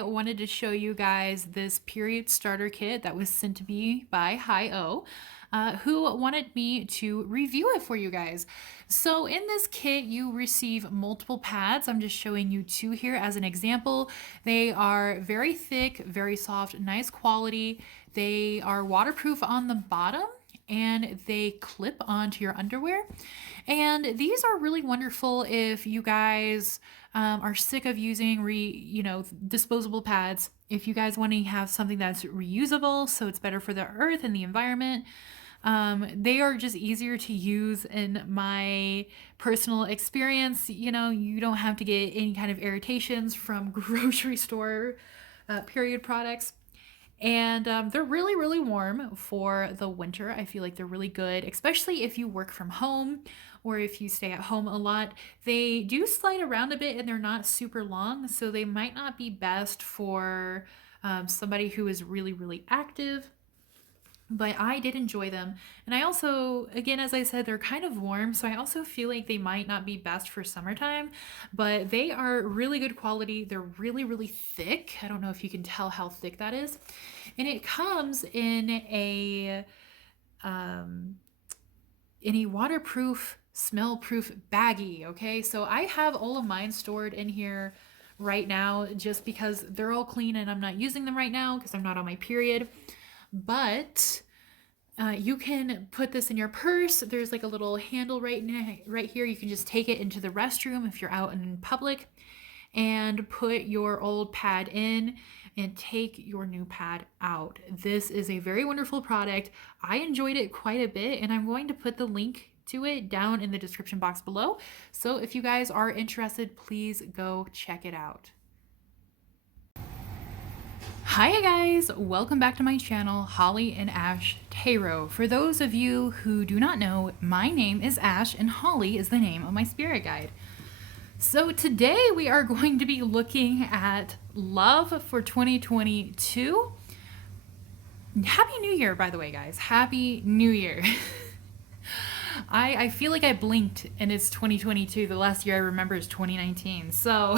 I wanted to show you guys this period starter kit that was sent to me by Hi-Oh, who wanted me to review it for you guys. So in this kit, you receive multiple pads. I'm just showing you two here as an example. They are very thick, very soft, nice quality. They are waterproof on the bottom and they clip onto your underwear. And these are really wonderful if you guys are sick of using disposable pads. If you guys want to have something that's reusable, so it's better for the earth and the environment. They are just easier to use in my personal experience. You know, you don't have to get any kind of irritations from grocery store period products. And they're really, really warm for the winter. I feel like they're really good, especially if you work from home or if you stay at home a lot. They do slide around a bit and they're not super long, so they might not be best for somebody who is really, really active. But I did enjoy them. And I also, again, as I said, they're kind of warm, so I also feel like they might not be best for summertime, but they are really good quality. They're really, really thick. I don't know if you can tell how thick that is. And it comes in a waterproof, smell-proof baggie, okay? So I have all of mine stored in here right now just because they're all clean and I'm not using them right now because I'm not on my period. But you can put this in your purse. There's like a little handle right here. You can just take it into the restroom if you're out in public and put your old pad in and take your new pad out. This is a very wonderful product. I enjoyed it quite a bit, and I'm going to put the link to it down in the description box below. So if you guys are interested, please go check it out. Hi guys, welcome back to my channel, Holly and Ash Tarot. For those of you who do not know, my name is Ash and Holly is the name of my spirit guide. So today we are going to be looking at love for 2022. Happy New Year, by the way, guys. Happy New Year. I feel like I blinked and it's 2022. The last year I remember is 2019. So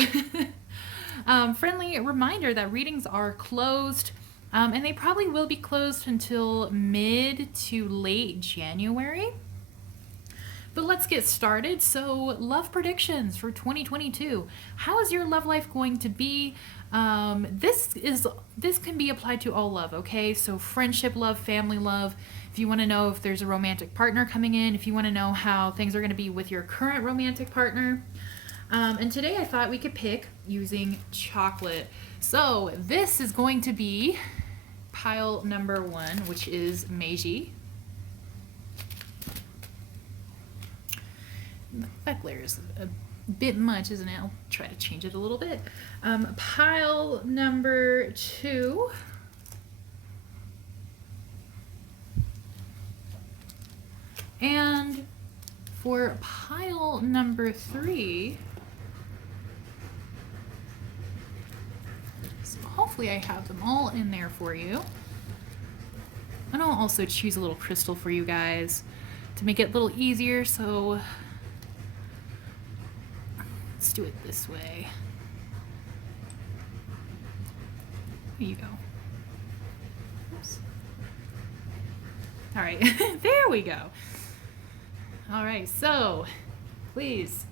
friendly reminder that readings are closed and they probably will be closed until mid to late January. But let's get started. So love predictions for 2022. How is your love life going to be? This can be applied to all love, okay? So friendship love, family love. If you want to know if there's a romantic partner coming in, if you want to know how things are going to be with your current romantic partner. And today I thought we could pick using chocolate. So this is going to be pile number 1, which is Meiji. That glare is a bit much, isn't it? I'll try to change it a little bit. Pile number 2. And for pile number 3, so hopefully I have them all in there for you. And I'll also choose a little crystal for you guys to make it a little easier. So let's do it this way. There you go. Oops. All right, there we go. All right, so please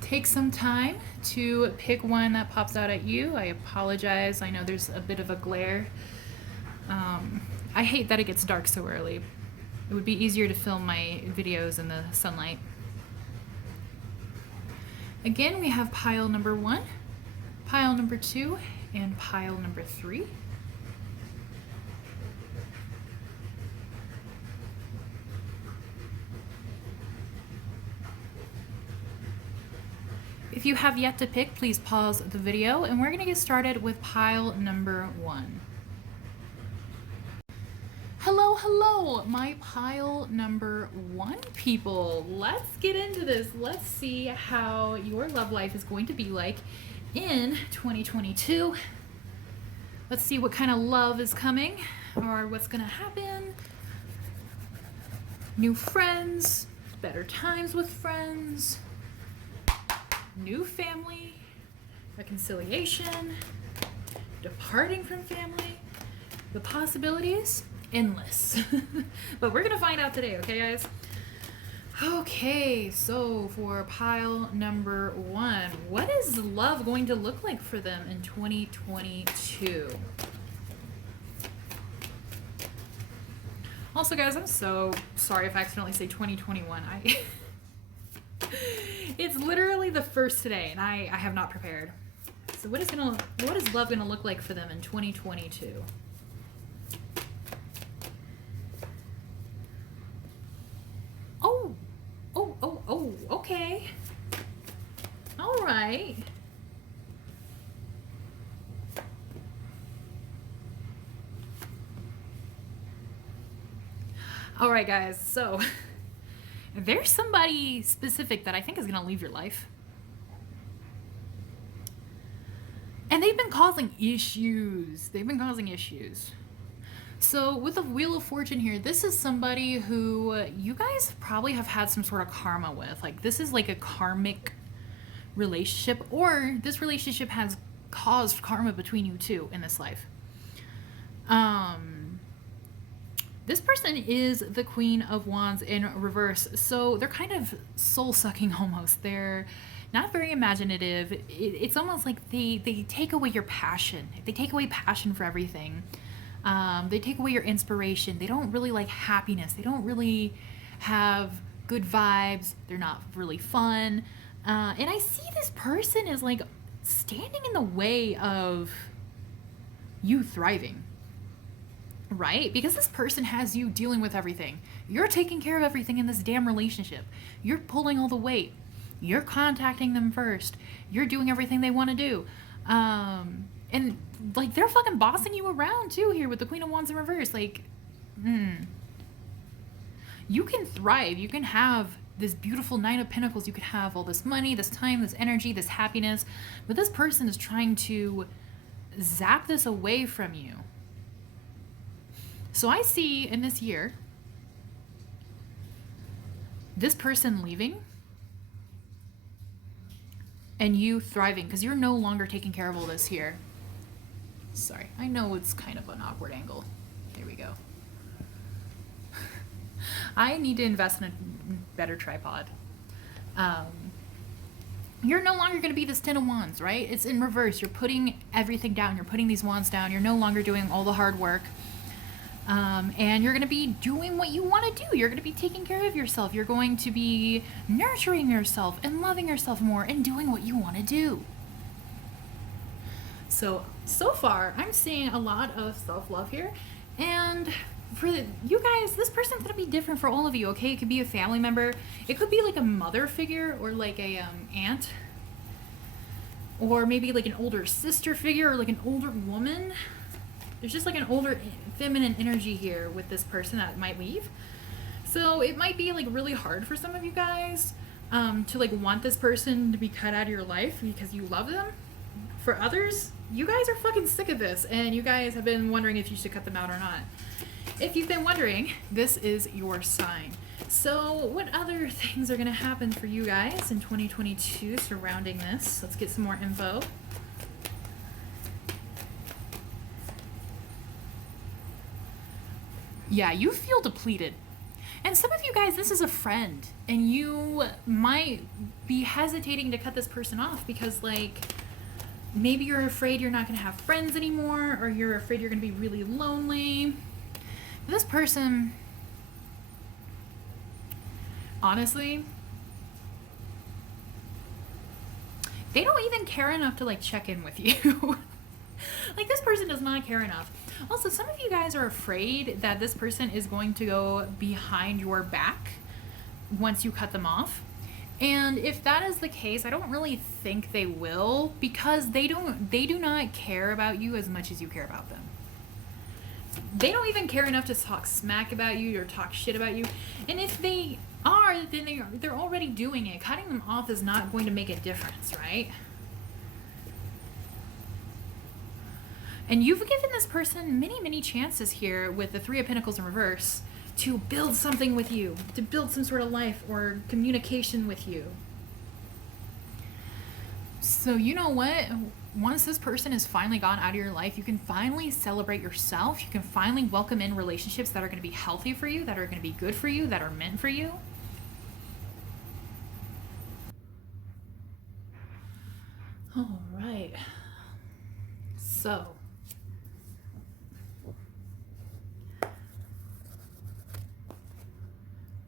take some time to pick one that pops out at you. I apologize. I know there's a bit of a glare. I hate that it gets dark so early. It would be easier to film my videos in the sunlight. Again, we have pile number 1, pile number 2, and pile number 3. If you have yet to pick, please pause the video, and we're going to get started with pile number 1. Hello, hello, my pile number 1 people. Let's get into this. Let's see how your love life is going to be like in 2022. Let's see what kind of love is coming or what's going to happen. New friends, better times with friends, new family, reconciliation, departing from family, the possibilities, endless. But we're gonna find out today, okay, guys? Okay, so for pile number 1, what is love going to look like for them in 2022? Also, guys, I'm so sorry if I accidentally say 2021. It's literally the first today, and I have not prepared. So what is love gonna look like for them in 2022? Oh, okay. All right. All right, guys, so there's somebody specific that I think is gonna leave your life. And they've been causing issues. So with the Wheel of Fortune here, this is somebody who you guys probably have had some sort of karma with. Like, this is like a karmic relationship, or this relationship has caused karma between you two in this life. This person is the Queen of Wands in reverse. So they're kind of soul-sucking almost. They're not very imaginative. It's almost like they take away your passion. They take away passion for everything. They take away your inspiration. They don't really like happiness. They don't really have good vibes. They're not really fun. And I see this person as like standing in the way of you thriving, right? Because this person has you dealing with everything. You're taking care of everything in this damn relationship. You're pulling all the weight. You're contacting them first. You're doing everything they want to do. And like, they're fucking bossing you around too here with the Queen of Wands in reverse. Like, you can thrive. You can have this beautiful Nine of Pentacles. You could have all this money, this time, this energy, this happiness. But this person is trying to zap this away from you. So I see in this year, this person leaving and you thriving, because you're no longer taking care of all this here. Sorry, I know it's kind of an awkward angle. Here we go. I need to invest in a better tripod. You're no longer going to be this Ten of Wands, right? It's in reverse. You're putting everything down. You're putting these wands down. You're no longer doing all the hard work. And you're going to be doing what you want to do. You're going to be taking care of yourself. You're going to be nurturing yourself and loving yourself more and doing what you want to do. So far, I'm seeing a lot of self-love here. And for you guys, this person's going to be different for all of you, okay? It could be a family member. It could be like a mother figure or like a aunt. Or maybe like an older sister figure or like an older woman. There's just like an older feminine energy here with this person that might leave. So it might be like really hard for some of you guys to like want this person to be cut out of your life because you love them. For others, you guys are fucking sick of this and you guys have been wondering if you should cut them out or not. If you've been wondering, this is your sign. So what other things are going to happen for you guys in 2022 surrounding this? Let's get some more info. Yeah, you feel depleted. And some of you guys, this is a friend, and you might be hesitating to cut this person off because, like, maybe you're afraid you're not going to have friends anymore, or you're afraid you're going to be really lonely. But this person, honestly, they don't even care enough to, like, check in with you. Like, this person does not care enough. Also, some of you guys are afraid that this person is going to go behind your back once you cut them off. And if that is the case, I don't really think they will, because they do not care about you as much as you care about them. They don't even care enough to talk smack about you or talk shit about you. And if they are, then they're already doing it. Cutting them off is not going to make a difference, right? And you've given this person many, many chances here with the Three of Pentacles in reverse to build something with you, to build some sort of life or communication with you. So you know what? Once this person is finally gone out of your life, you can finally celebrate yourself. You can finally welcome in relationships that are going to be healthy for you, that are going to be good for you, that are meant for you. All right. So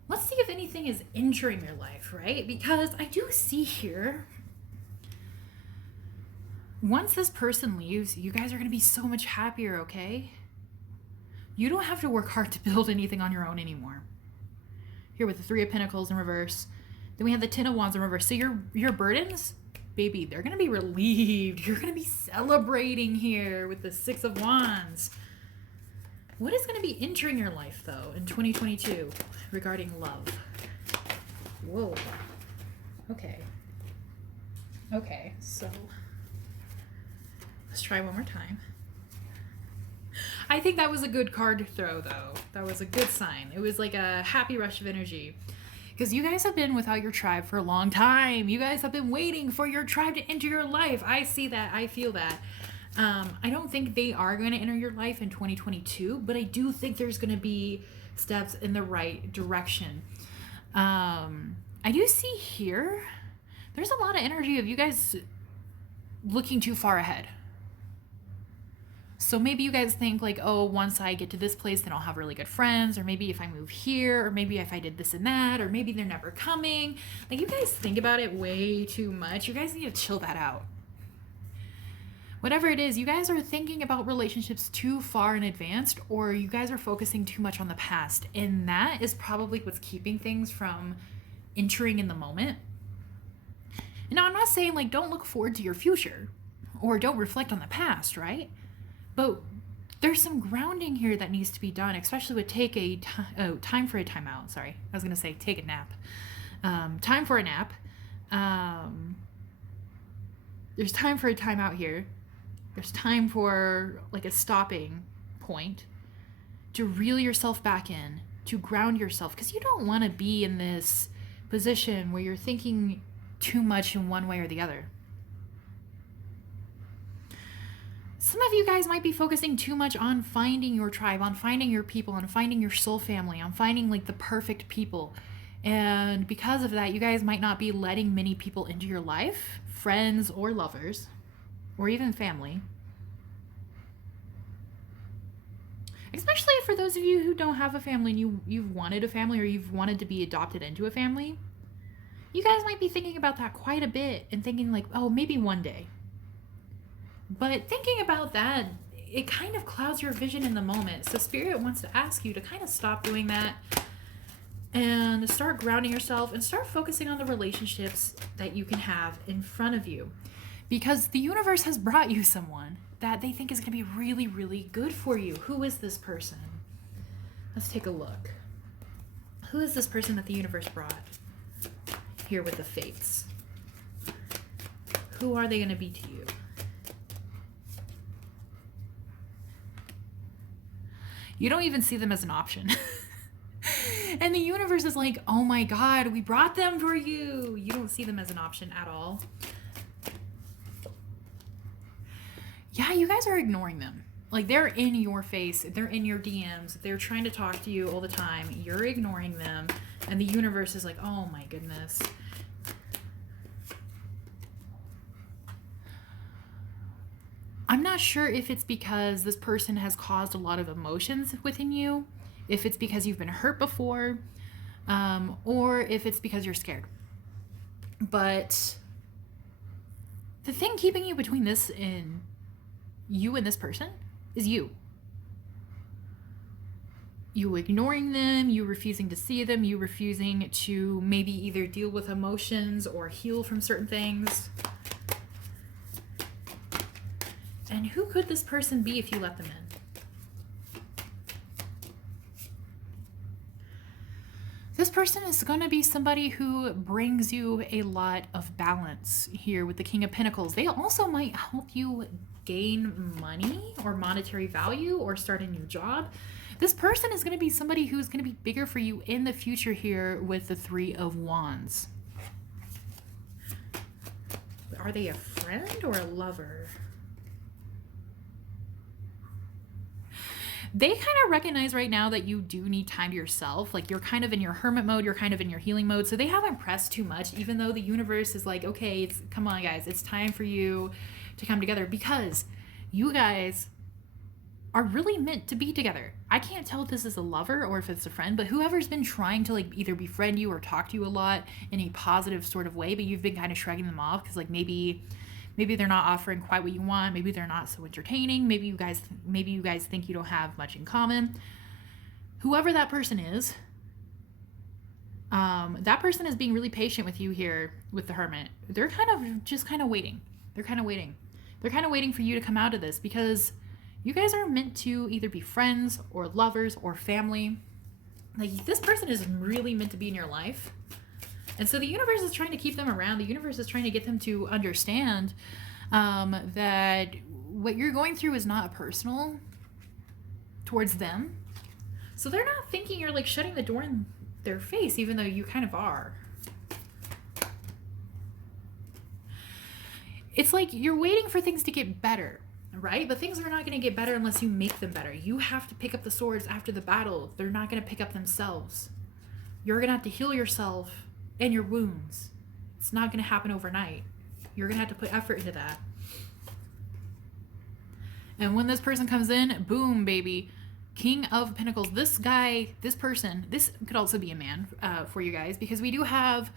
let's see if anything is injuring your life, right? Because I do see here, once this person leaves, you guys are going to be so much happier, okay? You don't have to work hard to build anything on your own anymore. Here with the Three of Pentacles in reverse. Then we have the Ten of Wands in reverse. So your burdens, baby, they're going to be relieved. You're going to be celebrating here with the Six of Wands. What is going to be injuring your life, though, in 2022 regarding love? Whoa. Okay. Okay, so let's try one more time. I think that was a good card to throw, though. That was a good sign. It was like a happy rush of energy. Because you guys have been without your tribe for a long time. You guys have been waiting for your tribe to enter your life. I see that. I feel that. I don't think they are going to enter your life in 2022, but I do think there's going to be steps in the right direction. I do see here, there's a lot of energy of you guys looking too far ahead. So maybe you guys think like, oh, once I get to this place, then I'll have really good friends, or maybe if I move here, or maybe if I did this and that, or maybe they're never coming. Like, you guys think about it way too much. You guys need to chill that out. Whatever it is, you guys are thinking about relationships too far in advance, or you guys are focusing too much on the past. And that is probably what's keeping things from entering in the moment. And now I'm not saying like don't look forward to your future or don't reflect on the past, right? But there's some grounding here that needs to be done, especially with time for a timeout. Sorry, I was going to say take a nap. Time for a nap. There's time for a timeout here. There's time for like a stopping point to reel yourself back in, to ground yourself, because you don't want to be in this position where you're thinking too much in one way or the other. Some of you guys might be focusing too much on finding your tribe, on finding your people, on finding your soul family, on finding like the perfect people. And because of that, you guys might not be letting many people into your life, friends or lovers, or even family. Especially for those of you who don't have a family and you've wanted a family, or you've wanted to be adopted into a family. You guys might be thinking about that quite a bit and thinking like, oh, maybe one day. But thinking about that, it kind of clouds your vision in the moment. So Spirit wants to ask you to kind of stop doing that and start grounding yourself and start focusing on the relationships that you can have in front of you. Because the universe has brought you someone that they think is going to be really, really good for you. Who is this person? Let's take a look. Who is this person that the universe brought here with the fates? Who are they going to be to you? You don't even see them as an option. And the universe is like, oh my God, we brought them for you. You don't see them as an option at all. Yeah, you guys are ignoring them. Like, they're in your face. They're in your DMs. They're trying to talk to you all the time. You're ignoring them. And the universe is like, oh my goodness. I'm not sure if it's because this person has caused a lot of emotions within you, if it's because you've been hurt before, or if it's because you're scared. But the thing keeping you between this and you and this person is you. You ignoring them, you refusing to see them, you refusing to maybe either deal with emotions or heal from certain things. And who could this person be if you let them in? This person is going to be somebody who brings you a lot of balance here with the King of Pentacles. They also might help you gain money or monetary value or start a new job. This person is going to be somebody who's going to be bigger for you in the future here with the Three of Wands. are they a friend or a lover? They kind of recognize right now that you do need time to yourself. Like, you're kind of in your hermit mode, you're kind of in your healing mode. So they haven't pressed too much, even though the universe is like, okay, come on, guys, it's time for you to come together, because you guys are really meant to be together. I can't tell if this is a lover or if it's a friend, but whoever's been trying to like either befriend you or talk to you a lot in a positive sort of way, but you've been kind of shrugging them off because like maybe they're not offering quite what you want, maybe they're not so entertaining, maybe you guys think you don't have much in common. Whoever that person is, that person is being really patient with you here with the Hermit. They're kind of waiting. They're kind of waiting for you to come out of this, because you guys are meant to either be friends or lovers or family. Like, this person is really meant to be in your life. And so the universe is trying to keep them around. The universe is trying to get them to understand that what you're going through is not personal towards them. So they're not thinking you're like shutting the door in their face, even though you kind of are. It's like you're waiting for things to get better, right? But things are not going to get better unless you make them better. You have to pick up the swords after the battle. They're not going to pick up themselves. You're going to have to heal yourself and your wounds. It's not going to happen overnight. You're going to have to put effort into that. And when this person comes in, boom, baby. King of Pentacles. This guy, this person, this could also be a man for you guys, because we do have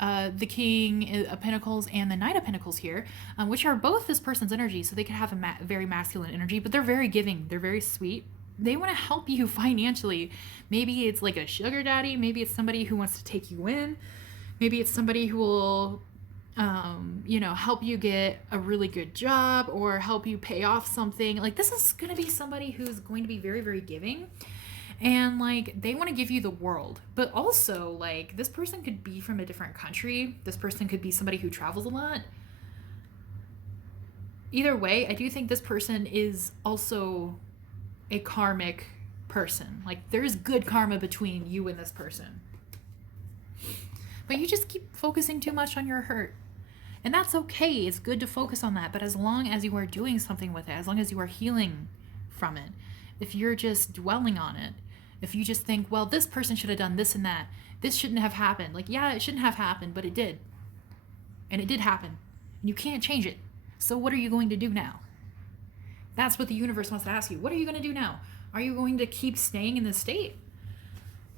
the King of Pentacles and the Knight of Pentacles here, which are both this person's energy. So they could have a very masculine energy, but they're very giving. They're very sweet. They want to help you financially. Maybe it's like a sugar daddy. Maybe it's somebody who wants to take you in. Maybe it's somebody who will, help you get a really good job or help you pay off something. Like, this is going to be somebody who's going to be very, very giving. And like, they want to give you the world. But also, like, this person could be from a different country. This person could be somebody who travels a lot. Either way, I do think this person is also a karmic person. Like, there's good karma between you and this person. But you just keep focusing too much on your hurt. And that's okay. It's good to focus on that. But as long as you are doing something with it, as long as you are healing from it, if you're just dwelling on it, if you just think, well, this person should have done this and that, this shouldn't have happened. Like, yeah, it shouldn't have happened, but it did. And it did happen. And you can't change it. So what are you going to do now? That's what the universe wants to ask you. What are you going to do now? Are you going to keep staying in this state?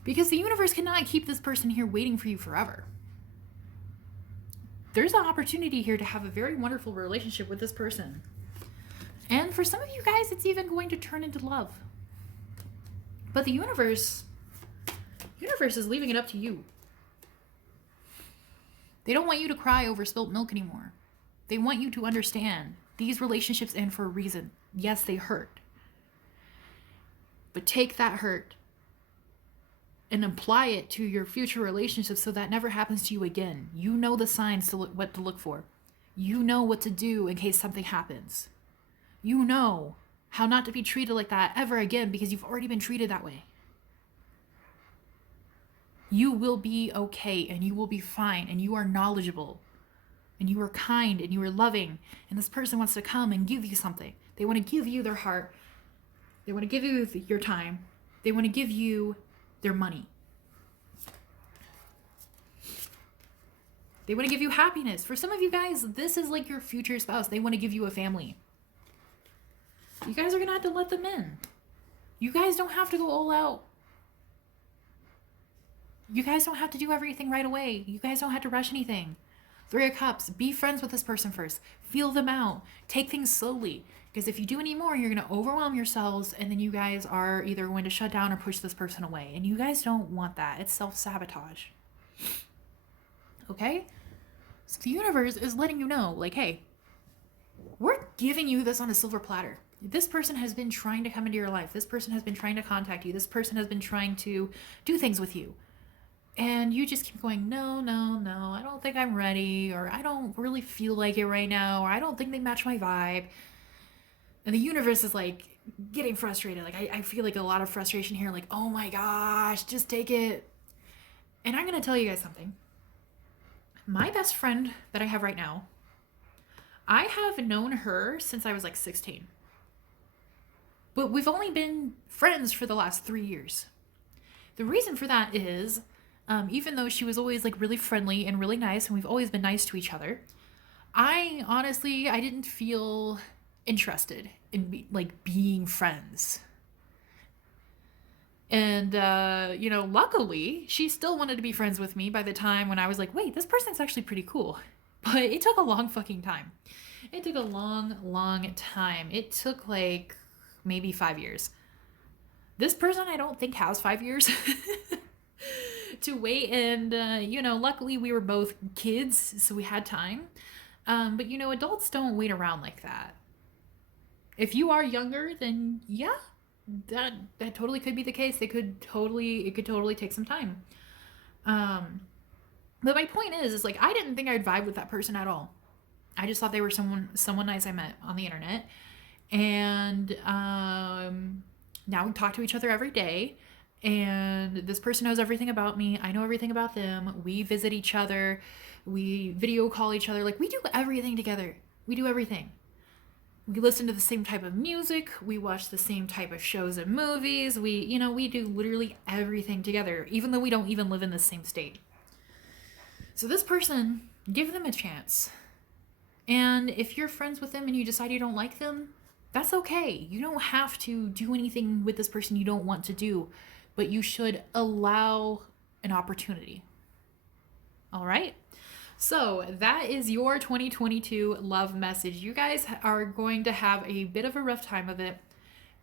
Because the universe cannot keep this person here waiting for you forever. There's an opportunity here to have a very wonderful relationship with this person. And for some of you guys, it's even going to turn into love. But the universe is leaving it up to you. They don't want you to cry over spilt milk anymore. They want you to understand these relationships end for a reason. Yes, they hurt. But take that hurt and apply it to your future relationships so that never happens to you again. You know the signs to what to look for. You know what to do in case something happens. You know how not to be treated like that ever again, because you've already been treated that way. You will be okay, and you will be fine, and you are knowledgeable, and you are kind, and you are loving, and this person wants to come and give you something. They want to give you their heart. They want to give you your time. They want to give you their money. They want to give you happiness. For some of you guys, this is like your future spouse. They want to give you a family. You guys are going to have to let them in. You guys don't have to go all out. You guys don't have to do everything right away. You guys don't have to rush anything. 3 of Cups, be friends with this person first. Feel them out. Take things slowly. Because if you do any more, you're going to overwhelm yourselves, and then you guys are either going to shut down or push this person away. And you guys don't want that. It's self-sabotage. Okay? So the universe is letting you know, like, hey, we're giving you this on a silver platter. This person has been trying to come into your life. This person has been trying to contact you. This person has been trying to do things with you. And you just keep going, no, I don't think I'm ready, or I don't really feel like it right now, or I don't think they match my vibe. And the universe is like getting frustrated. Like, I feel like a lot of frustration here. Like, oh my gosh, just take it. And I'm going to tell you guys something. My best friend that I have right now, I have known her since I was like 16. But we've only been friends for the last 3 years. The reason for that is, even though she was always like really friendly and really nice, and we've always been nice to each other, I didn't feel interested in being friends. And luckily, she still wanted to be friends with me by the time when I was like, wait, this person's actually pretty cool. But it took a long fucking time. It took a long, long time. It took like maybe 5 years. This person I don't think has 5 years to wait. And, luckily we were both kids, so we had time. But, adults don't wait around like that. If you are younger, then yeah, that totally could be the case. It could totally take some time. But my point is like, I didn't think I'd vibe with that person at all. I just thought they were someone nice I met on the internet. And now we talk to each other every day. And this person knows everything about me. I know everything about them. We visit each other. We video call each other. Like, we do everything together. We do everything. We listen to the same type of music. We watch the same type of shows and movies. We do literally everything together, even though we don't even live in the same state. So this person, give them a chance. And if you're friends with them and you decide you don't like them, that's okay. You don't have to do anything with this person you don't want to do, but you should allow an opportunity. All right? So that is your 2022 love message. You guys are going to have a bit of a rough time of it,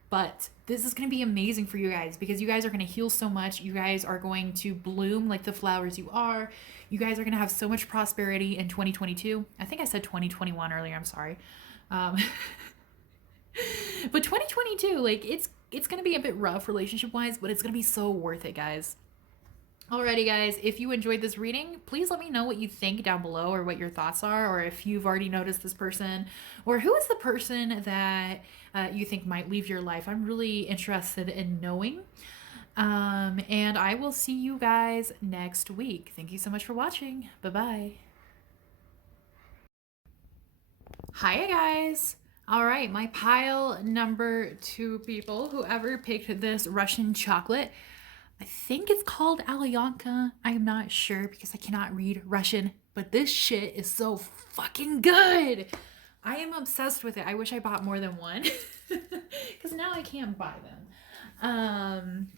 but this is going to be amazing for you guys because you guys are going to heal so much. You guys are going to bloom like the flowers you are. You guys are going to have so much prosperity in 2022. I think I said 2021 earlier. I'm sorry. But 2022, like it's going to be a bit rough relationship wise, but it's going to be so worth it, guys. Alrighty, guys, if you enjoyed this reading, please let me know what you think down below or what your thoughts are, or if you've already noticed this person, or who is the person that you think might leave your life. I'm really interested in knowing. And I will see you guys next week. Thank you so much for watching. Bye-bye. Hi, guys. All right, my pile number 2 people, whoever picked this Russian chocolate, I think it's called Alyonka. I'm not sure because I cannot read Russian, but this shit is so fucking good. I am obsessed with it. I wish I bought more than one because now I can't buy them.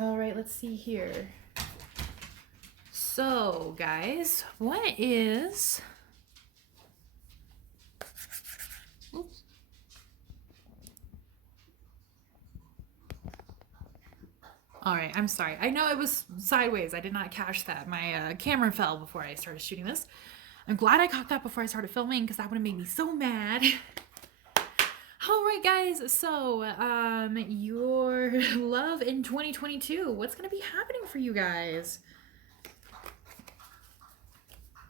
All right, let's see here. So, guys, what is... Oops. All right, I'm sorry. I know it was sideways. I did not catch that. My camera fell before I started shooting this. I'm glad I caught that before I started filming because that would have made me so mad. All right, guys. So, your love in 2022. What's going to be happening for you guys?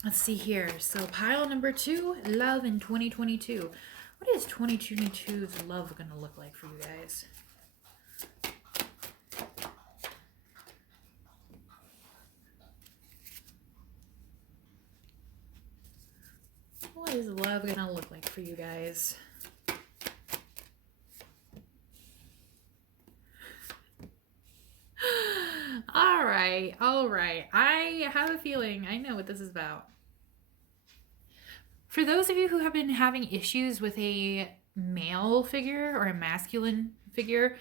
Let's see here. So, pile number 2, love in 2022. What is 2022's love going to look like for you guys? What is love gonna look like for you guys? All right. I have a feeling I know what this is about. For those of you who have been having issues with a male figure or a masculine figure,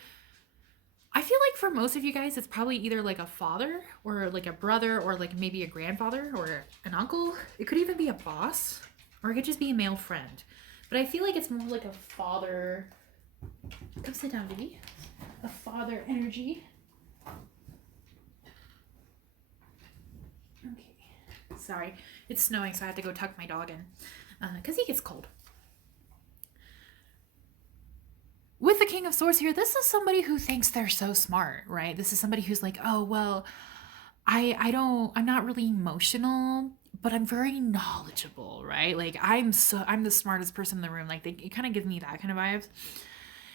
I feel like for most of you guys, it's probably either like a father or like a brother or like maybe a grandfather or an uncle. It could even be a boss. Or it could just be a male friend. But I feel like it's more like a father... Come sit down, baby. A father energy. Okay. Sorry. It's snowing, so I have to go tuck my dog in. Because he gets cold. With the King of Swords here, this is somebody who thinks they're so smart, right? This is somebody who's like, oh, well, I'm not really emotional, but I'm very knowledgeable, right? Like I'm the smartest person in the room. Like it kind of gives me that kind of vibes.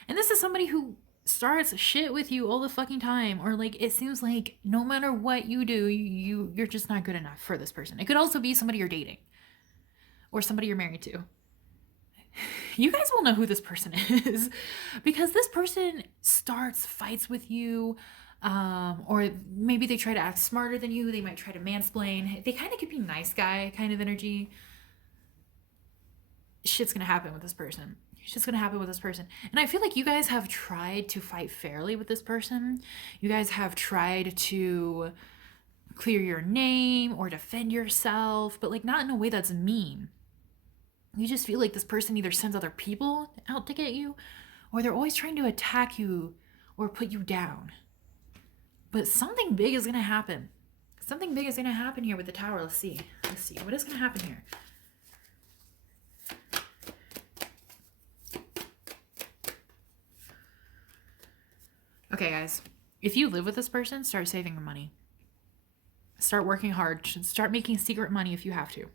And this is somebody who starts shit with you all the fucking time, or like it seems like no matter what you do, you're just not good enough for this person. It could also be somebody you're dating, or somebody you're married to. You guys will know who this person is because this person starts fights with you, or maybe they try to act smarter than you. They might try to mansplain. They kind of could be nice guy kind of energy. Shit's gonna happen with this person. Shit's gonna happen with this person. And I feel like you guys have tried to fight fairly with this person. You guys have tried to clear your name or defend yourself, but like not in a way that's mean. You just feel like this person either sends other people out to get you, or they're always trying to attack you or put you down. But something big is gonna happen. Something big is gonna happen here with the Tower. Let's see. What is gonna happen here? Okay, guys. If you live with this person, start saving your money. Start working hard. Start making secret money if you have to.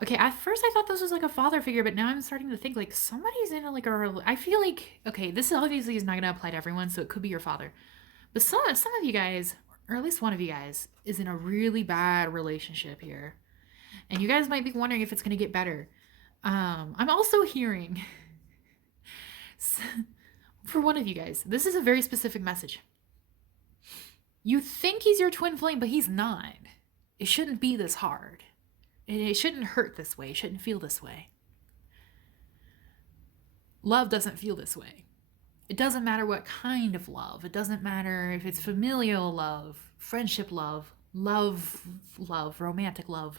Okay, at first I thought this was like a father figure, but now I'm starting to think like somebody's in I feel like, okay, this obviously is not going to apply to everyone, so it could be your father. But some of you guys, or at least one of you guys, is in a really bad relationship here. And you guys might be wondering if it's going to get better. I'm also hearing, for one of you guys, this is a very specific message. You think he's your twin flame, but he's not. It shouldn't be this hard. It shouldn't hurt this way. It shouldn't feel this way. Love doesn't feel this way. It doesn't matter what kind of love. It doesn't matter if it's familial love, friendship love, romantic love.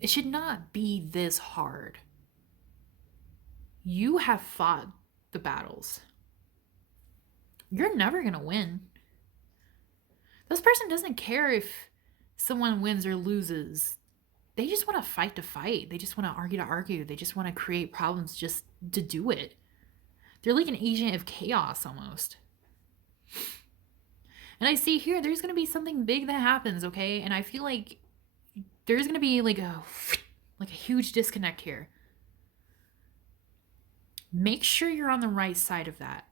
It should not be this hard. You have fought the battles. You're never going to win. This person doesn't care if someone wins or loses. They just want to fight to fight. They just want to argue. They just want to create problems just to do it. They're like an agent of chaos almost. And I see here, there's going to be something big that happens, okay? And I feel like there's going to be like a huge disconnect here. Make sure you're on the right side of that.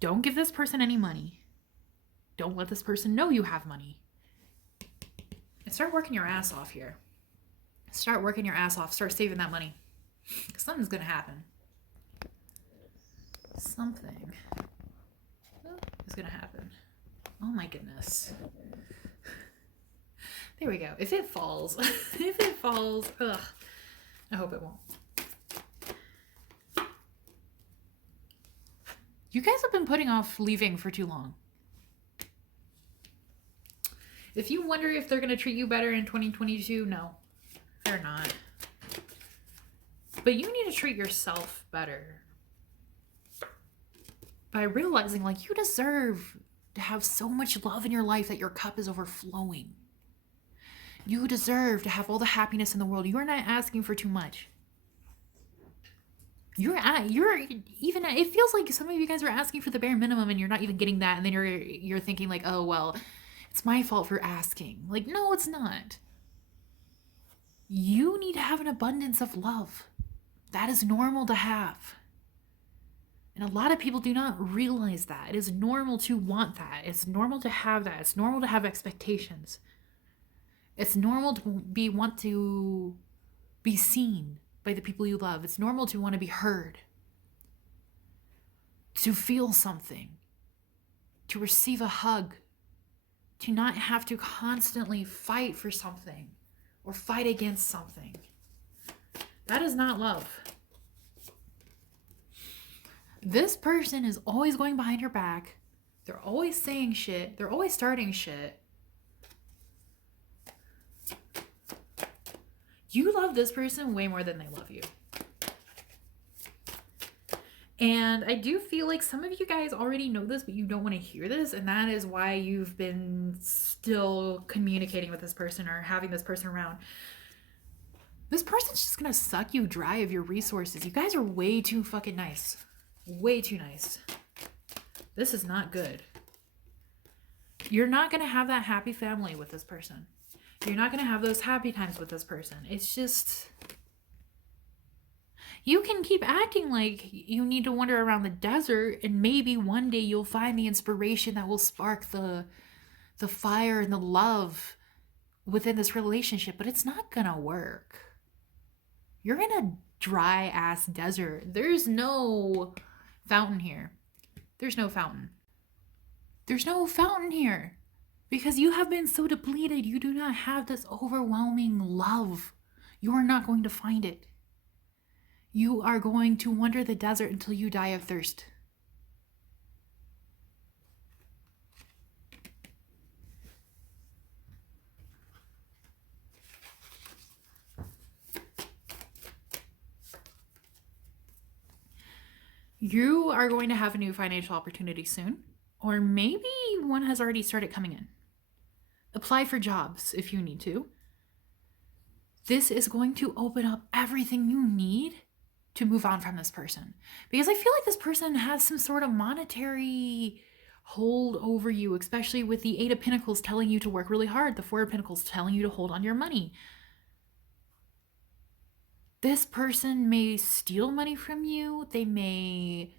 Don't give this person any money. Don't let this person know you have money. And start working your ass off here. Start working your ass off. Start saving that money. Because something's going to happen. Something is going to happen. Oh my goodness. There we go. If it falls, ugh, I hope it won't. You guys have been putting off leaving for too long. If you wonder if they're going to treat you better in 2022, no, they're not. But you need to treat yourself better by realizing like you deserve to have so much love in your life that your cup is overflowing. You deserve to have all the happiness in the world. You're not asking for too much. It feels like some of you guys are asking for the bare minimum and you're not even getting that. And then you're thinking like, oh, well, it's my fault for asking. Like, no, it's not. You need to have an abundance of love. That is normal to have. And a lot of people do not realize that. It is normal to want that. It's normal to have that. It's normal to have expectations. It's normal to want to be seen by the people you love. It's normal to want to be heard. To feel something. To receive a hug. To not have to constantly fight for something or fight against something. That is not love. This person is always going behind your back. They're always saying shit. They're always starting shit. You love this person way more than they love you. And I do feel like some of you guys already know this, but you don't want to hear this. And that is why you've been still communicating with this person or having this person around. This person's just going to suck you dry of your resources. You guys are way too fucking nice. Way too nice. This is not good. You're not going to have that happy family with this person. You're not going to have those happy times with this person. It's just... You can keep acting like you need to wander around the desert and maybe one day you'll find the inspiration that will spark the the fire and the love within this relationship, but it's not gonna work. You're in a dry ass desert. There's no fountain here. There's no fountain. There's no fountain here because you have been so depleted. You do not have this overwhelming love. You are not going to find it. You are going to wander the desert until you die of thirst. You are going to have a new financial opportunity soon, or maybe one has already started coming in. Apply for jobs if you need to. This is going to open up everything you need to move on from this person. Because I feel like this person has some sort of monetary hold over you, especially with the Eight of Pentacles telling you to work really hard, the Four of Pentacles telling you to hold on your money. This person may steal money from you. They may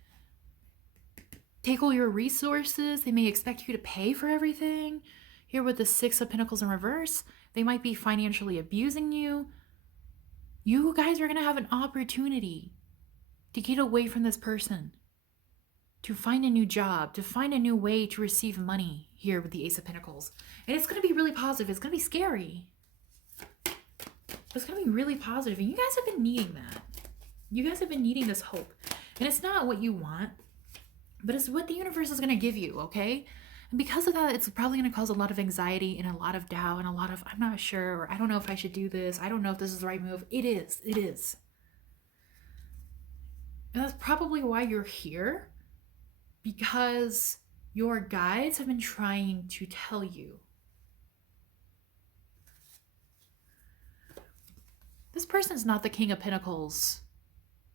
take all your resources. They may expect you to pay for everything. Here with the Six of Pentacles in reverse, they might be financially abusing you. You guys are going to have an opportunity to get away from this person, to find a new job, to find a new way to receive money here with the Ace of Pentacles. And it's going to be really positive. It's going to be scary. It's going to be really positive. And you guys have been needing that. You guys have been needing this hope. And it's not what you want, but it's what the universe is going to give you, okay? And because of that, it's probably going to cause a lot of anxiety and a lot of doubt and a lot of, I'm not sure, or I don't know if I should do this. I don't know if this is the right move. It is. It is. And that's probably why you're here, because your guides have been trying to tell you. This person's not the King of Pentacles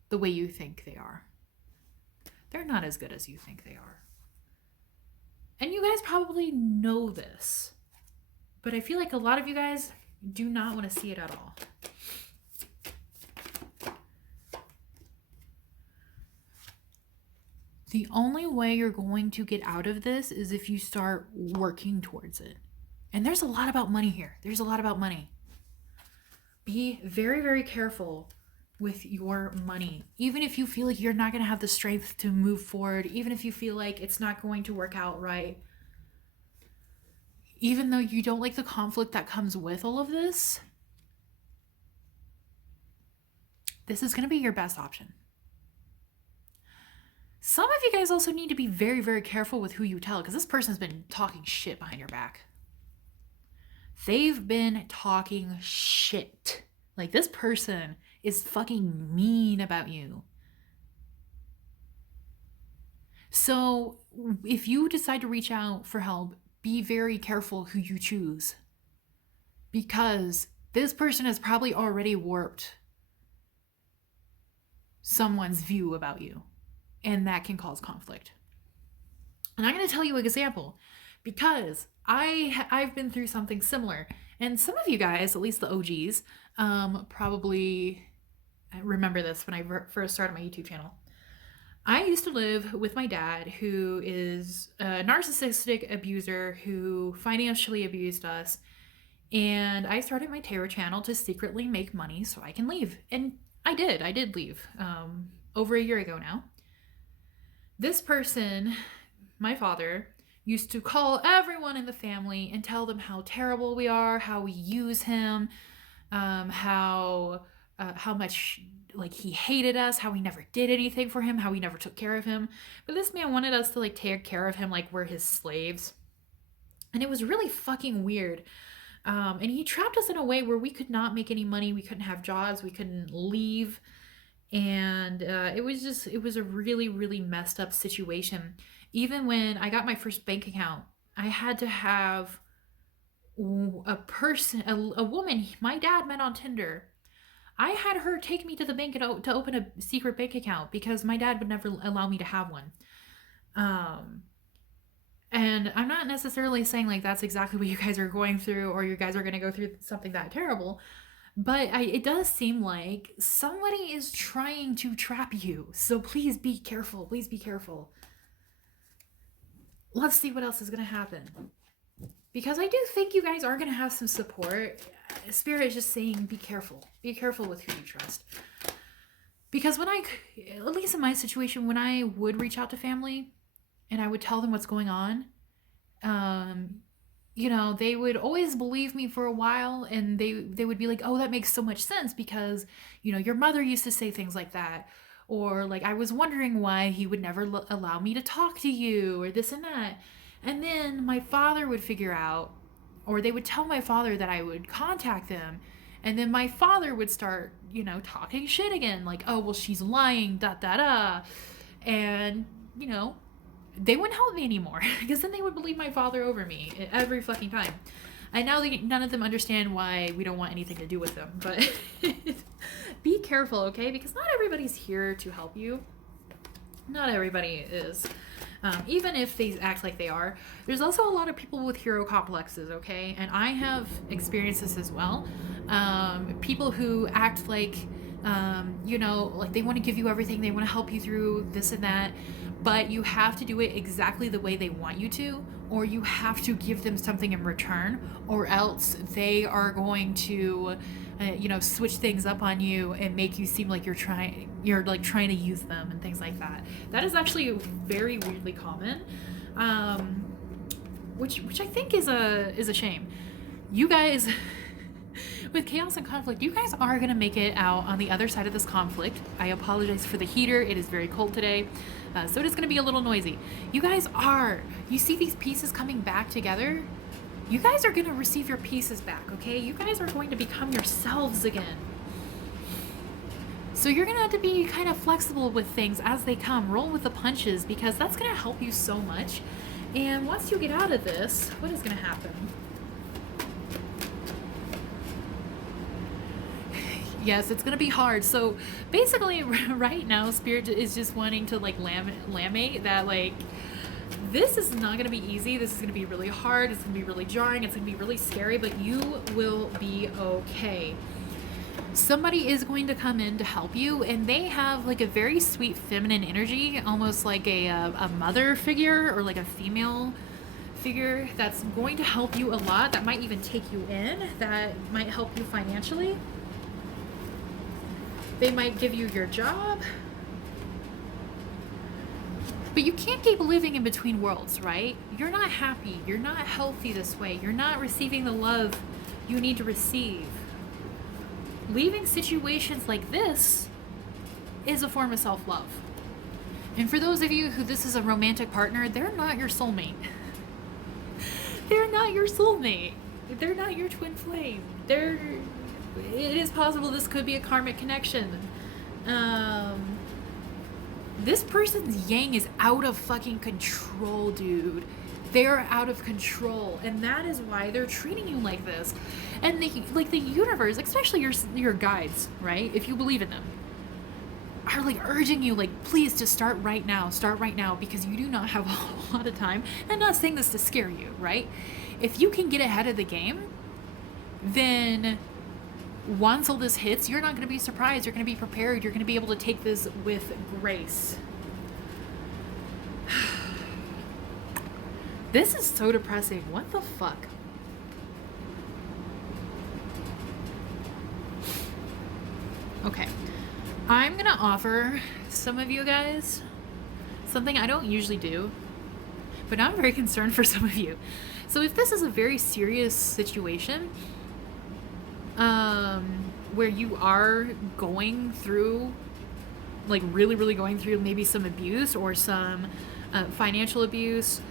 the way you think they are. They're not as good as you think they are. And you guys probably know this, but I feel like a lot of you guys do not want to see it at all. The only way you're going to get out of this is if you start working towards it. And there's a lot about money here. There's a lot about money. Be very, very careful with your money. Even if you feel like you're not going to have the strength to move forward, even if you feel like it's not going to work out right, even though you don't like the conflict that comes with all of this, this is going to be your best option. Some of you guys also need to be very, very careful with who you tell, because this person's been talking shit behind your back. They've been talking shit. Like, this person is fucking mean about you. So if you decide to reach out for help, be very careful who you choose, because this person has probably already warped someone's view about you, and that can cause conflict. And I'm going to tell you an example, because I've been through something similar, and some of you guys, at least the OGs, probably remember this when I first started my YouTube channel. I used to live with my dad, who is a narcissistic abuser who financially abused us, and I started my tarot channel to secretly make money so I can leave. And I did leave over a year ago now. This person, my father, used to call everyone in the family and tell them how terrible we are, how we use him, how much like he hated us, how we never did anything for him, how we never took care of him. But this man wanted us to like take care of him like we're his slaves. And it was really fucking weird. And he trapped us in a way where we could not make any money, we couldn't have jobs, we couldn't leave. And it was a really, really messed up situation. Even when I got my first bank account, I had to have a woman my dad met on Tinder. I had her take me to the bank to open a secret bank account because my dad would never allow me to have one. And I'm not necessarily saying like that's exactly what you guys are going through, or you guys are going to go through something that terrible. But it does seem like somebody is trying to trap you. So please be careful. Please be careful. Let's see what else is going to happen. because I do think you guys are going to have some support. Spirit is just saying, be careful. Be careful with who you trust. Because when at least in my situation, when I would reach out to family and I would tell them what's going on, um, they would always believe me for a while, and they would be like, oh, that makes so much sense because, your mother used to say things like that. Or like, I was wondering why he would never allow me to talk to you, or this and that. And then my father would figure out, or they would tell my father that I would contact them. And then my father would start, talking shit again. Like, oh, well, she's lying, da da da. And, they wouldn't help me anymore because then they would believe my father over me every fucking time. And now none of them understand why we don't want anything to do with them. But be careful, okay? Because not everybody's here to help you. Not everybody is. Even if they act like they are. There's also a lot of people with hero complexes, okay? And I have experienced this as well. People who act like, like they want to give you everything, they want to help you through this and that, but you have to do it exactly the way they want you to, or you have to give them something in return, or else they are going to switch things up on you and make you seem like you're trying to use them and things like that. That is actually very weirdly common, which I think is a shame. You guys with chaos and conflict, you guys are gonna make it out on the other side of this conflict. I apologize for the heater. It is very cold today, so it is gonna be a little noisy. You guys are. You see these pieces coming back together? You guys are gonna receive your pieces back, okay? You guys are going to become yourselves again. So you're gonna have to be kind of flexible with things as they come. Roll with the punches, because that's gonna help you so much. And once you get out of this, what is gonna happen? Yes, it's gonna be hard. So basically right now Spirit is just wanting to like lamate that, like, this is not gonna be easy. This is gonna be really hard. It's gonna be really jarring. It's gonna be really scary, but you will be okay. Somebody is going to come in to help you, and they have like a very sweet feminine energy, almost like a mother figure or like a female figure that's going to help you a lot. That might even take you in. That might help you financially. They might give you your job. But you can't keep living in between worlds, right? You're not happy. You're not healthy this way. You're not receiving the love you need to receive. Leaving situations like this is a form of self-love. And for those of you who this is a romantic partner, they're not your soulmate. They're not your soulmate. They're not your twin flame. It is possible this could be a karmic connection. This person's yang is out of fucking control, dude. They're out of control, and that is why they're treating you like this. And the universe, especially your guides, right? If you believe in them, are like urging you, like, please just start right now, because you do not have a whole lot of time. I'm not saying this to scare you, right? If you can get ahead of the game, then once all this hits, you're not going to be surprised. You're going to be prepared. You're going to be able to take this with grace. This is so depressing. What the fuck? Okay. I'm going to offer some of you guys something I don't usually do, but now I'm very concerned for some of you. So if this is a very serious situation, where you are going through, like really, really going through maybe some abuse or some financial abuse,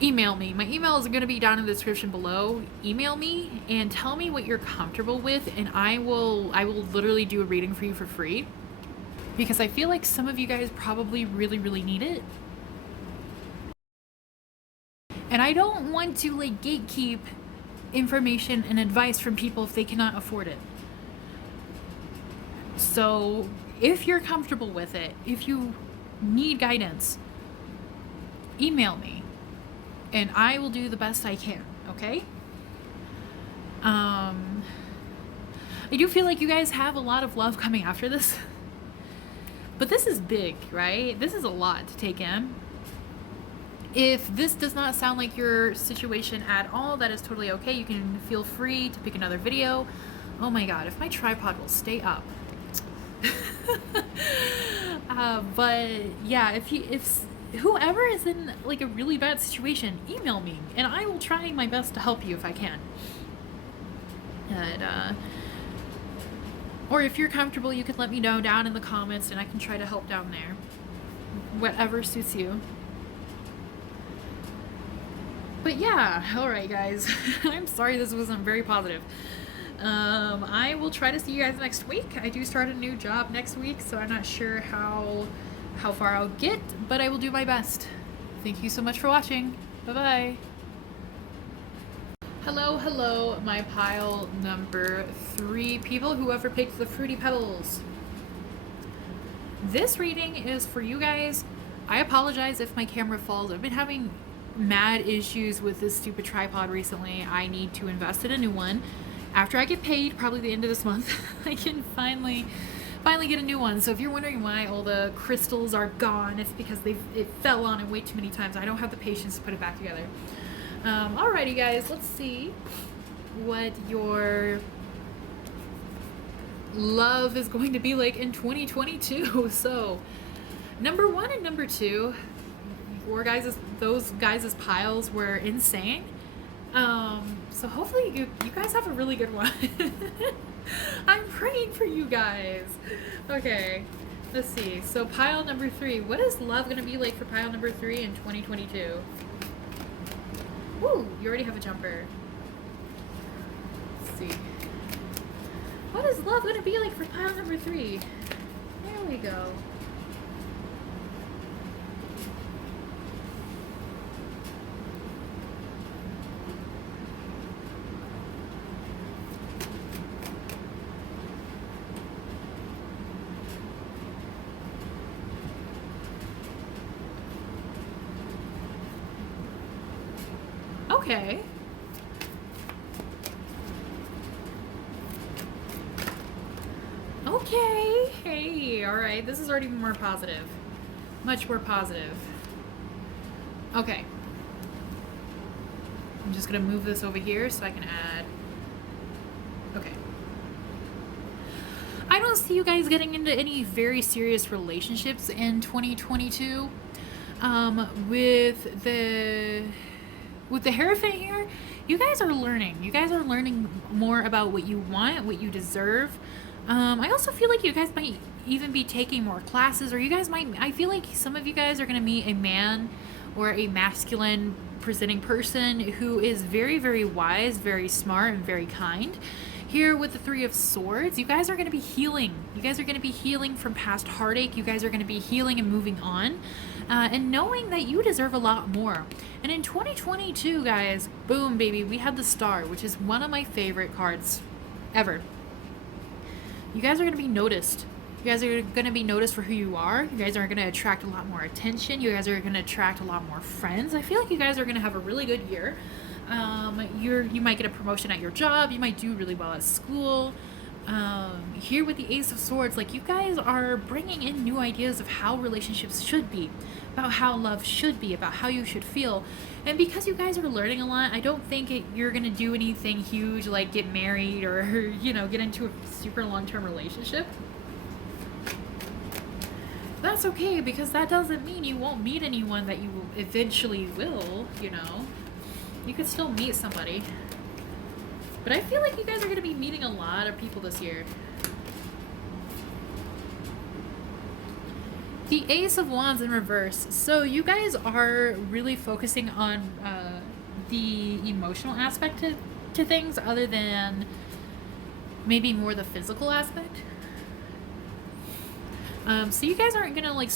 email me. My email is going to be down in the description below. Email me and tell me what you're comfortable with, and I will literally do a reading for you for free, because I feel like some of you guys probably really, really need it. And I don't want to like gatekeep information and advice from people if they cannot afford it. So if you're comfortable with it, if you need guidance, email me and I will do the best I can, okay? I do feel like you guys have a lot of love coming after this, but this is big, right? This is a lot to take in. If this does not sound like your situation at all, that is totally okay. You can feel free to pick another video. Oh my god, if my tripod will stay up. But yeah, if whoever is in like a really bad situation, email me and I will try my best to help you if I can. And or if you're comfortable, you could let me know down in the comments and I can try to help down there. Whatever suits you. But yeah, alright guys. I'm sorry this wasn't very positive. I will try to see you guys next week. I do start a new job next week, so I'm not sure how far I'll get, but I will do my best. Thank you so much for watching. Bye-bye. Hello, my pile number 3 people, whoever picked the Fruity Pebbles. This reading is for you guys. I apologize if my camera falls. I've been having mad issues with this stupid tripod recently. I need to invest in a new one. After I get paid, probably the end of this month, I can finally get a new one. So if you're wondering why all the crystals are gone, it's because it fell on it way too many times. I don't have the patience to put it back together. Alrighty guys, let's see what your love is going to be like in 2022. So number 1 and number 2, those guys' piles were insane. So hopefully you guys have a really good one. I'm praying for you guys. Okay, let's see. So pile number 3, what is love gonna be like for pile number 3 in 2022? Woo, you already have a jumper. Let's see. What is love gonna be like for pile number 3? There we go. Okay. Okay. Hey, alright. This is already more positive. Much more positive. Okay. I'm just gonna move this over here so I can add... Okay. I don't see you guys getting into any very serious relationships in 2022. With the Hierophant here, you guys are learning. You guys are learning more about what you want, what you deserve. I also feel like you guys might even be taking more classes, or you guys might, I feel like some of you guys are going to meet a man or a masculine presenting person who is very, very wise, very smart, and very kind. Here with the 3 of Swords, you guys are going to be healing. You guys are going to be healing from past heartache. You guys are going to be healing and moving on. And knowing that you deserve a lot more. And in 2022, guys, boom, baby, we had the Star, which is one of my favorite cards ever. You guys are going to be noticed. You guys are going to be noticed for who you are. You guys are going to attract a lot more attention. You guys are going to attract a lot more friends. I feel like you guys are going to have a really good year. You might get a promotion at your job. You might do really well at school. Here with the Ace of Swords, like, you guys are bringing in new ideas of how relationships should be, about how love should be, about how you should feel. And because you guys are learning a lot, I don't think you're gonna do anything huge like get married or, you know, get into a super long-term relationship. That's okay, because that doesn't mean you won't meet anyone that you eventually will, you know. You could still meet somebody. But I feel like you guys are going to be meeting a lot of people this year. The Ace of Wands in reverse. So you guys are really focusing on the emotional aspect to things other than maybe more the physical aspect. So you guys aren't going to like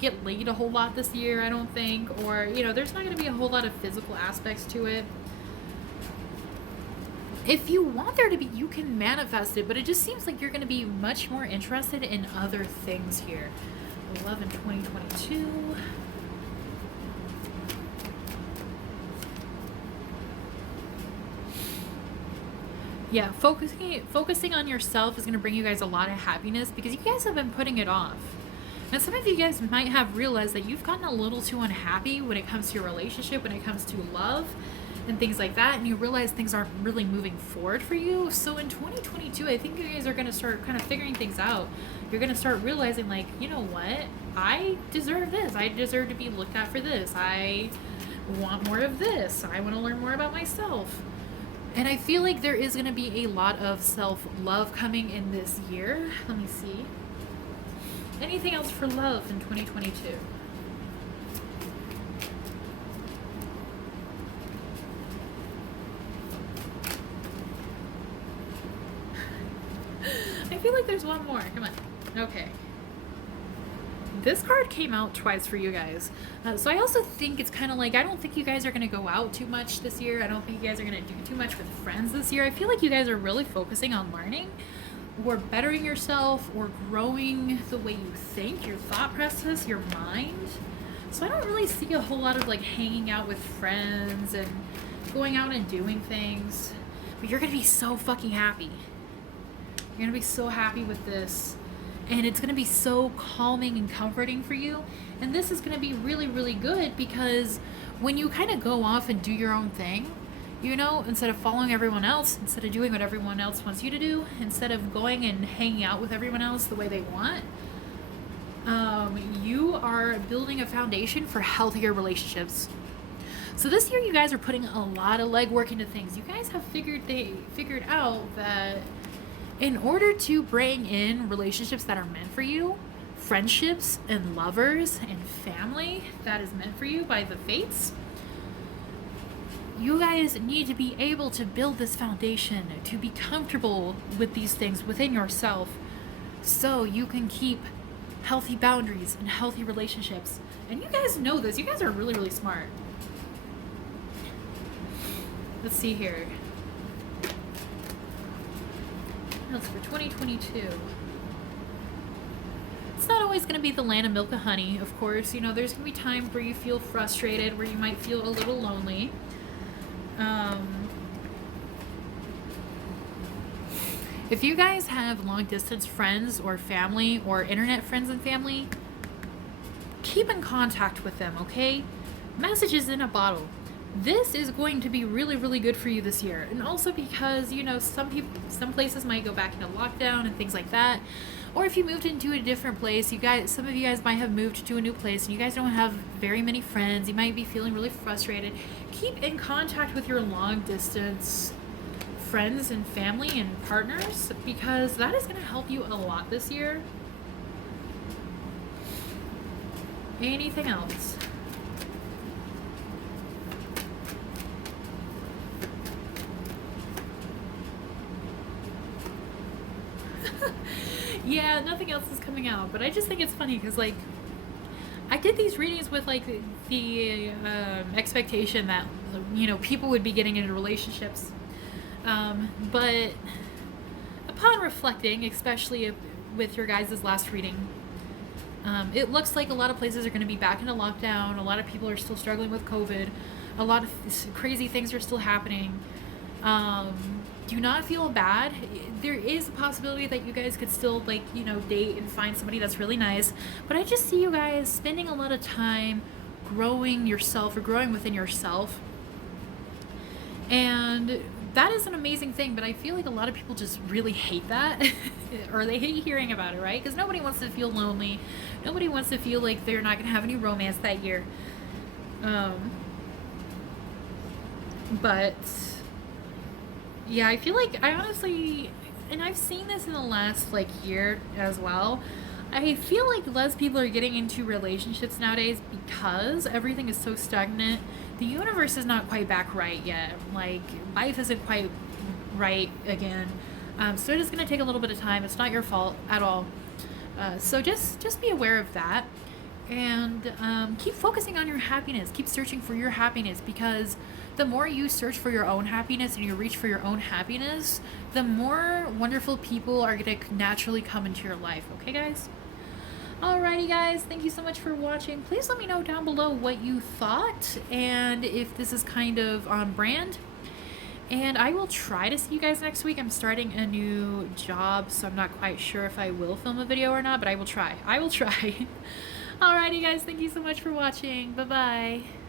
get laid a whole lot this year, I don't think. Or, you know, there's not going to be a whole lot of physical aspects to it. If you want there to be, you can manifest it, but it just seems like you're going to be much more interested in other things here. 11, 2022. Yeah, focusing on yourself is going to bring you guys a lot of happiness because you guys have been putting it off. And some of you guys might have realized that you've gotten a little too unhappy when it comes to your relationship, when it comes to love and things like that, and you realize things aren't really moving forward for you. So in 2022, I think you guys are going to start kind of figuring things out. You're going to start realizing, like, you know what? I deserve this. I deserve to be looked at for this. I want more of this. I want to learn more about myself. And I feel like there is going to be a lot of self-love coming in this year. Let me see. Anything else for love in 2022? I feel like there's one more. Come on. Okay. This card came out twice for you guys. So I also think it's kind of like, I don't think you guys are going to go out too much this year. I don't think you guys are going to do too much with friends this year. I feel like you guys are really focusing on learning or bettering yourself or growing the way you think, your thought process, your mind. So I don't really see a whole lot of like hanging out with friends and going out and doing things. But you're going to be so fucking happy. You're going to be so happy with this. And it's going to be so calming and comforting for you. And this is going to be really, really good because when you kind of go off and do your own thing, you know, instead of following everyone else, instead of doing what everyone else wants you to do, instead of going and hanging out with everyone else the way they want, you are building a foundation for healthier relationships. So this year you guys are putting a lot of legwork into things. You guys have figured out that in order to bring in relationships that are meant for you, friendships and lovers and family that is meant for you by the fates, you guys need to be able to build this foundation, to be comfortable with these things within yourself so you can keep healthy boundaries and healthy relationships. And you guys know this. You guys are really, really smart. Let's see here. What else for 2022? It's not always going to be the land of milk and honey, of course. You know, there's going to be times where you feel frustrated, where you might feel a little lonely. If you guys have long distance friends or family or internet friends and family, keep in contact with them, okay? Messages in a bottle. This is going to be really, really good for you this year. And also because, you know, some places might go back into lockdown and things like that. Or if you moved into a different place, some of you guys might have moved to a new place and you guys don't have very many friends. You might be feeling really frustrated. Keep in contact with your long distance friends and family and partners because that is going to help you a lot this year. Anything else? Yeah, nothing else is coming out, but I just think it's funny because, like, I did these readings with, like, the expectation that, you know, people would be getting into relationships, but upon reflecting, especially with your guys' last reading, it looks like a lot of places are going to be back into lockdown. A lot of people are still struggling with COVID. A lot of crazy things are still happening. Do not feel bad. There is a possibility that you guys could still, like, you know, date and find somebody that's really nice. But I just see you guys spending a lot of time growing yourself or growing within yourself. And that is an amazing thing. But I feel like a lot of people just really hate that. Or they hate hearing about it, right? Because nobody wants to feel lonely. Nobody wants to feel like they're not going to have any romance that year. But yeah, I feel like I honestly, and I've seen this in the last, like, year as well, I feel like less people are getting into relationships nowadays because everything is so stagnant. The universe is not quite back right yet. Like, life isn't quite right again. So it is going to take a little bit of time. It's not your fault at all. So just be aware of that. And keep focusing on your happiness. Keep searching for your happiness because the more you search for your own happiness and you reach for your own happiness, the more wonderful people are going to naturally come into your life. Okay, guys? Alrighty, guys. Thank you so much for watching. Please let me know down below what you thought and if this is kind of on brand. And I will try to see you guys next week. I'm starting a new job, so I'm not quite sure if I will film a video or not, but I will try. I will try. Alrighty, guys. Thank you so much for watching. Bye-bye.